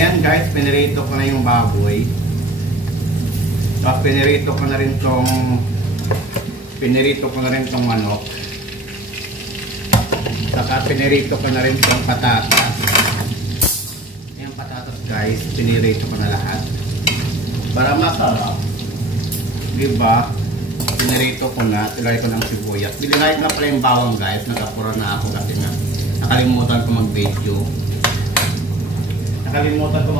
Ayan guys, pinirito ko na yung baboy. Tapos pinirito ko na rin tong manok. Saka pinirito ko na rin tong patatas. Ayan patatas guys, pinirito ko na lahat. Para masarap. Diba? Pinirito ko na, tilay ko ng sibuyas. Bilinay ko na pala yung bawang guys. Nagapura na ako kasi nga nakalimutan ko mag-video. Nakalimutan ko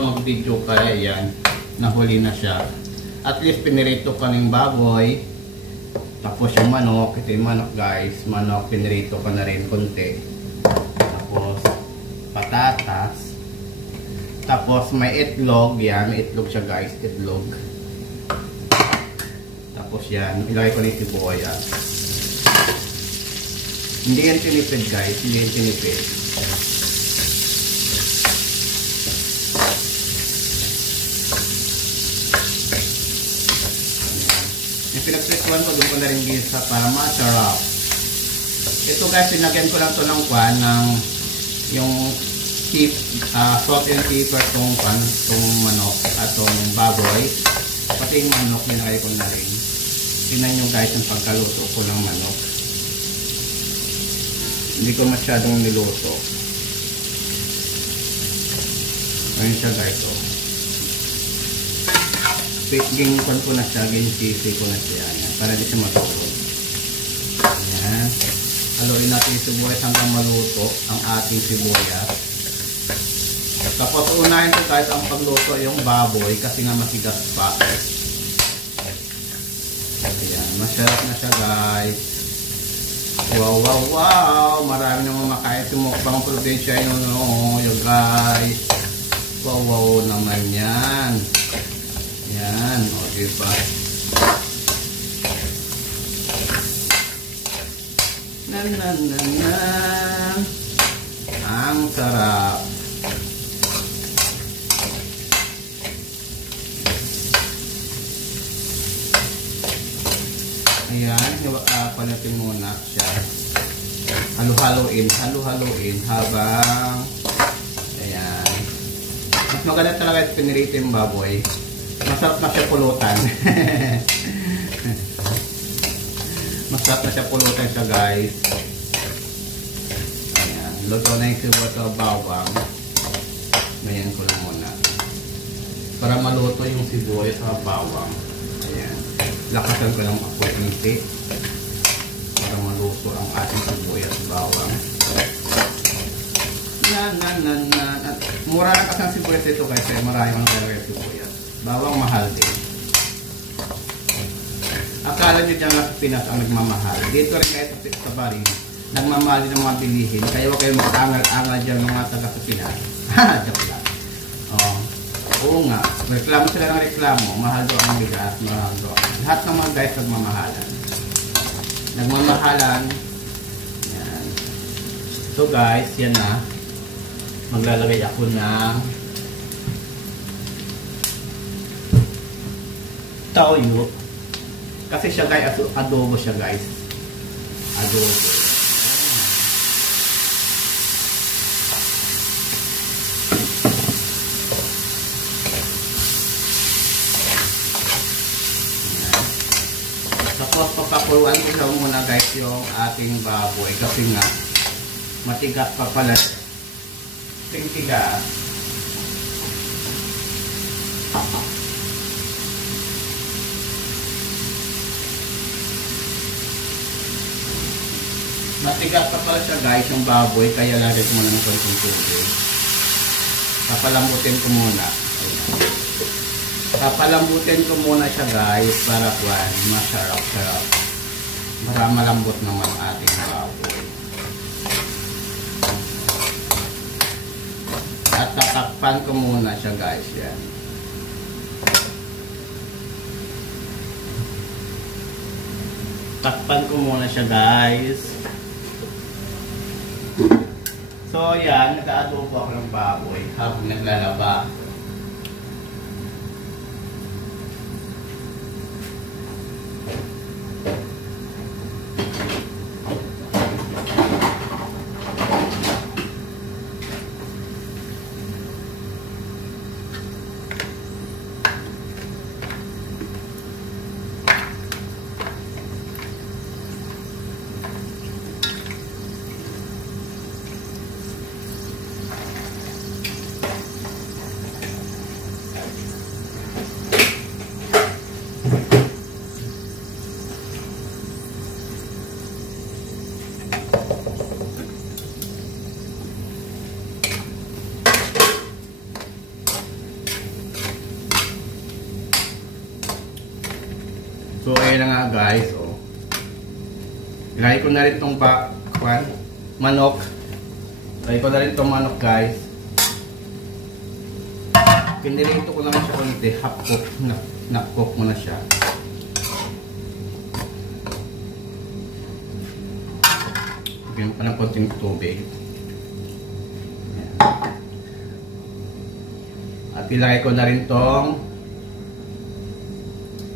mag-video kaya yan. Nahuli na siya. At least pinirito ko ng baboy. Tapos yung manok. Ito yung manok guys. Manok pinirito ko na rin konti. Tapos patatas. Tapos may itlog. Yan. May itlog siya guys. Itlog. Tapos yan. Ilagay ko na yung sibuyas. Hindi yan tinipid guys. Hindi yan tinipid. Yung pinagprituan ko, doon ko na rin gisa para masarap. Ito guys, sinagyan ko lang ito ng kwan ng yung salt and pepper tong manok at tong baboy. Pati yung manok, nilagay ko na rin. Tingnan nyo guys yung pagkaluto ko ng manok. Hindi ko masyadong niluto. Ayun siya guys, oh. Ginkan ko na siya, ginsisi ko na siya. Ayan, para di siya matulog. Ayan. Haluin natin yung sibuyas hanggang maluto ang ating sibuyas. Tapos unahin ko guys ang pagluto yung baboy kasi nga masigas pa. Ayan, masarap na siya guys. Wow, wow, wow! Marami nang makain sa mukbang probinsya yun, yung guys. Wow, wow naman yan. Yan, o diba? Na. Ang sarap. Ayan, palating muna siya. Halo-haloin habang ayan. Mas maganda talaga ito pinirito yung baboy. Masarap na siya pulutan. Masarap na siya pulutan siya guys. Ayan, luto na yung sibuyas at bawang. Ganyan ko lang muna. Para maluto yung sibuyas at bawang. Ayan. Lakasan ko lang ako niti para maluto ang ating sibuyas at bawang. At mura na kasi ang sibuyas ito kasi marami ang talaga yung sibuyas. Bawang mahal din. Akala nyo dyan sa Pinas ang nagmamahal. Dito rin kayo sa Bari, nagmamahal din ang mga bilihin. Kaya huwag kayo mag-angal-angal dyan mga taga sa Pinas. Ha, joke lang. Oo nga. Reklamo sila ng reklamo. Mahal doon ang bigas. Mahal doon. Lahat ng mga guys nagmamahalan. Nagmamahalan. Yan. So guys, yan na. Maglalagay ako ng toyo. Kasi siya guys, adobo siya guys. Adobo. Tapos papakuluan ko lang muna guys yung ating baboy. Kasi nga, matigas pa pala. Tingtigas. Matigas pa pala siya guys yung baboy, kaya lagay ko muna ng konting tubig. Papalambutin ko muna. Ayan. Papalambutin ko muna siya guys para kuwan, masarap-sarap. Para malambot naman ang ating baboy. At tatakpan ko muna siya guys. Yan. Takpan ko muna siya guys. So yan, nag-aadobo ako ng baboy habang naglalaba. ayun na nga guys, oh. Ilagay ko na rin itong manok. Ilagay ko na rin itong manok guys. Pinirito ko naman siya konti, half cook, na-cook mo na siya. Lagyan ko ng konting tubig. At ilagay ko na rin tong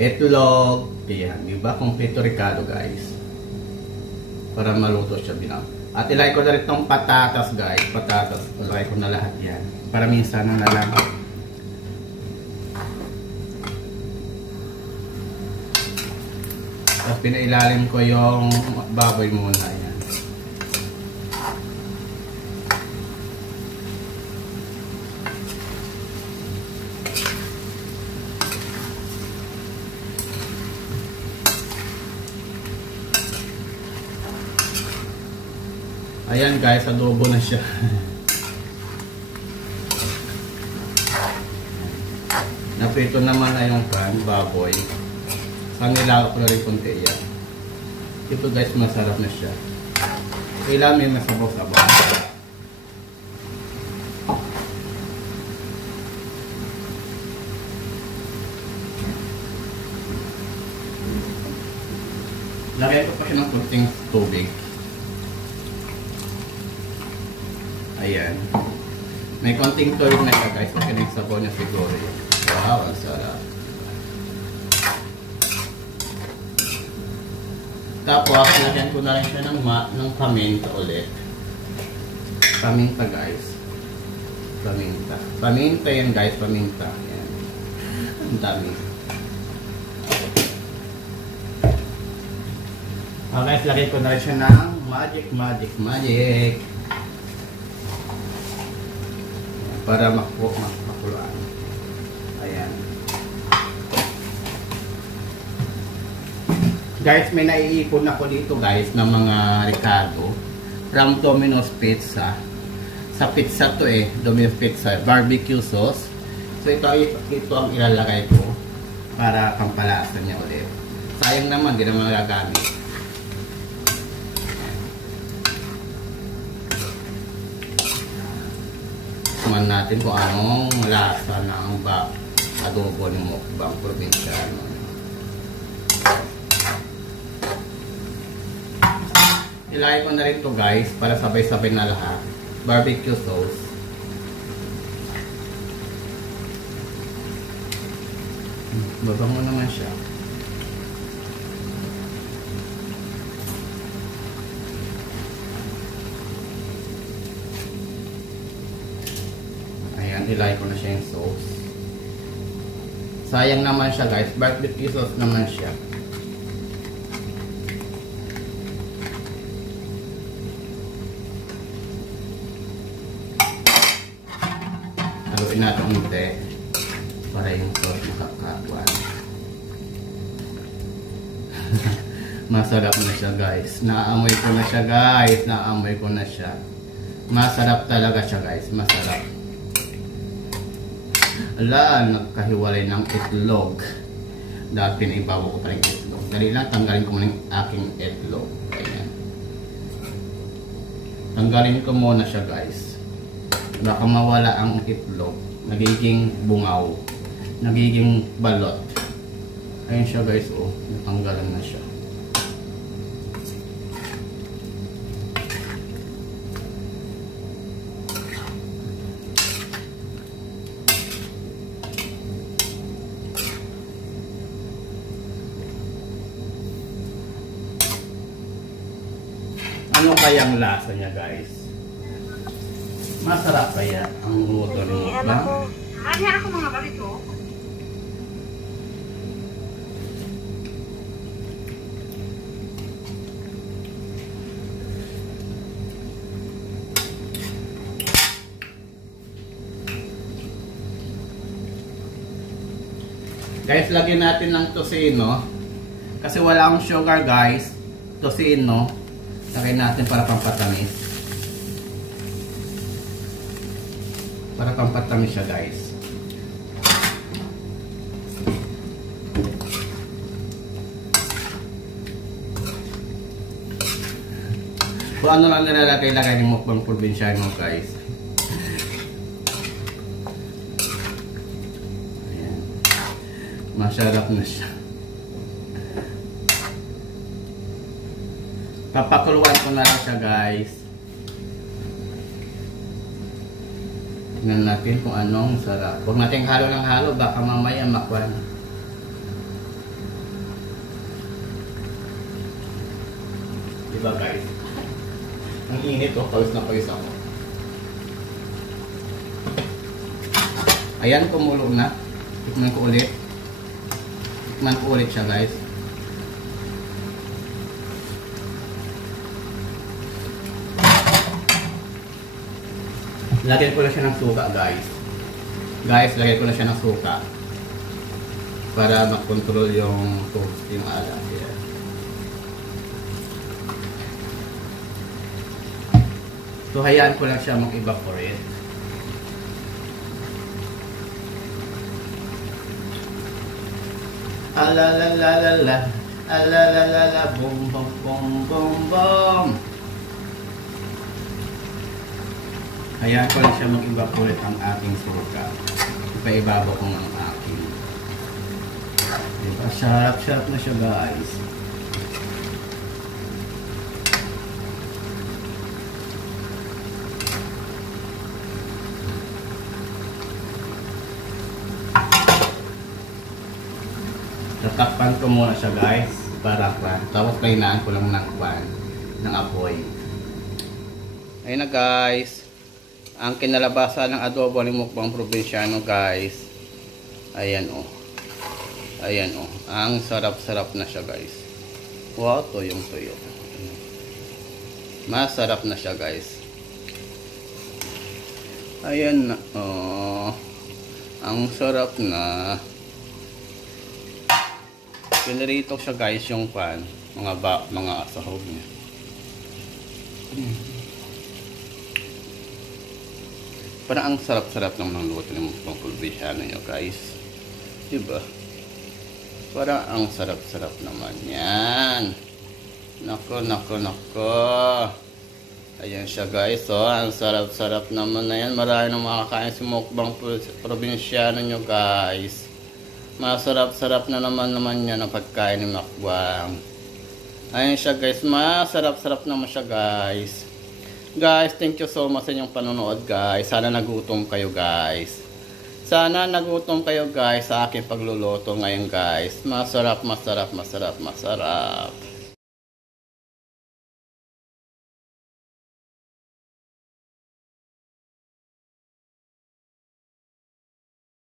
itlog. Ayan, diba? Kompleto ricado guys. Para maluto siya binang. At ilagay ko na rin tong patatas guys. Patatas. Ilagay ko na lahat yan. Para minsan na lang. Tapos pinailalim ko yung baboy muna. Yan. Ayan guys, adobo na siya. Naprito naman na yung baboy. Sanila ko na rin konti yan. Ito guys, masarap na siya. Kailangan may masabaw-sabaw. Lagyan ko pa siya ng konting tubig. Ayan. May konting tubig na siya guys. Kasi nagsabaw niya siguro yun. Wow, ang sarap. Tapos, lagyan ko na rin siya ng paminta ulit. Paminta guys. Paminta. Paminta yan guys. Paminta. Ayan. Ang dami. Okay, lagyan ko na rin siya ng magic. Para makulaan. Ayan. Guys, may naiipon ako dito guys ng mga Ricardo from Domino's Pizza. Sa pizza to Domino's Pizza, barbecue sauce. So ito ang ilalagay ko para pampalasa niya ulit. Sayang naman, hindi naman magagamit. Tingnan natin kung anong lasa ng adobo ng mukbang probinsyano. Ilagay ko na rin to guys para sabay-sabay na lahat. Barbecue sauce. Mabango naman siya. Ilagay ko na siya yung sauce. Sayang naman siya guys. Barbecue sauce naman siya. Haluin natin unti para yung sauce makakakuan. Masarap na siya guys. Naamoy ko na siya guys. Naamoy ko na siya. Masarap talaga siya guys. Masarap. Ala, nagkahiwalay ng itlog. Dahil pinaibawa ko pa rin itlog. Dali lang, tanggalin ko muna yung aking itlog. Ayan. Tanggalin ko muna siya guys. Baka mawala ang itlog. Nagiging bungaw. Nagiging balot. Ayan siya guys, oh. Natanggalan na siya. Ano kayang lasa niya guys? Masarap kaya ang luto ng mukbang? Ano ako mga balito? Guys, lagyan natin ng tosino. Kasi wala akong sugar guys. Tosino. Lagyan natin para pampatamis. Para pampatamis siya guys. Kung ano lang nilalagay-lagay ng mukbang probinsyano guys. Ayan. Masarap na siya. Papakuluan ko na lang siya guys. Tingnan natin kung anong sarap. Huwag natin halo ng halo, baka mamaya makwan. Diba guys? Ang init oh, pawis na pawis ako. Ayan, kumulo na. Tikman ko ulit. Tikman ko ulit siya guys. Lagyan ko na siya ng suka guys. Guys, lagyan ko na siya ng suka. Para makontrol yung toast, yung alat. Yeah. So, hayaan ko lang siya mag-evaporate. Alalalalala, alalalala, bum bum bum bum bum. Hayaan ko lang siya mag-evaporate ang aking suka. Ipaibabaw ko ng aking. Diba? Sarap-sarap na siya guys. Tatakpan ko muna siya guys. Para kwan. Tapos kainaan ko lang ng kwan. Ng apoy. Ayun na guys. Ang kinalabasan ng adobo ng mukbang probinsyano guys. Ayan oh. Ayan oh. Ang sarap-sarap na siya guys. Wow, tuyong-tuyo. Masarap na siya guys. Ayan na oh. Ang sarap na. Pinarito siya guys yung pan. Mga sahog niya. Parang ang sarap-sarap ng luto ng mukbang probinsyano nyo guys. Diba? Parang ang sarap-sarap naman yan. Nako, nako, nako. Ayan siya guys. Oh, ang sarap-sarap naman na yan. Marami nang makakain sa mukbang probinsyano nyo guys. Masarap-sarap na naman yan ang pagkain ng mukbang. Ayan siya guys. Masarap-sarap naman siya guys. Guys, thank you so much sa inyong panonood guys. Sana nagutom kayo guys. Sana nagutom kayo guys sa aking pagluluto ngayon guys. Masarap, masarap, masarap, masarap.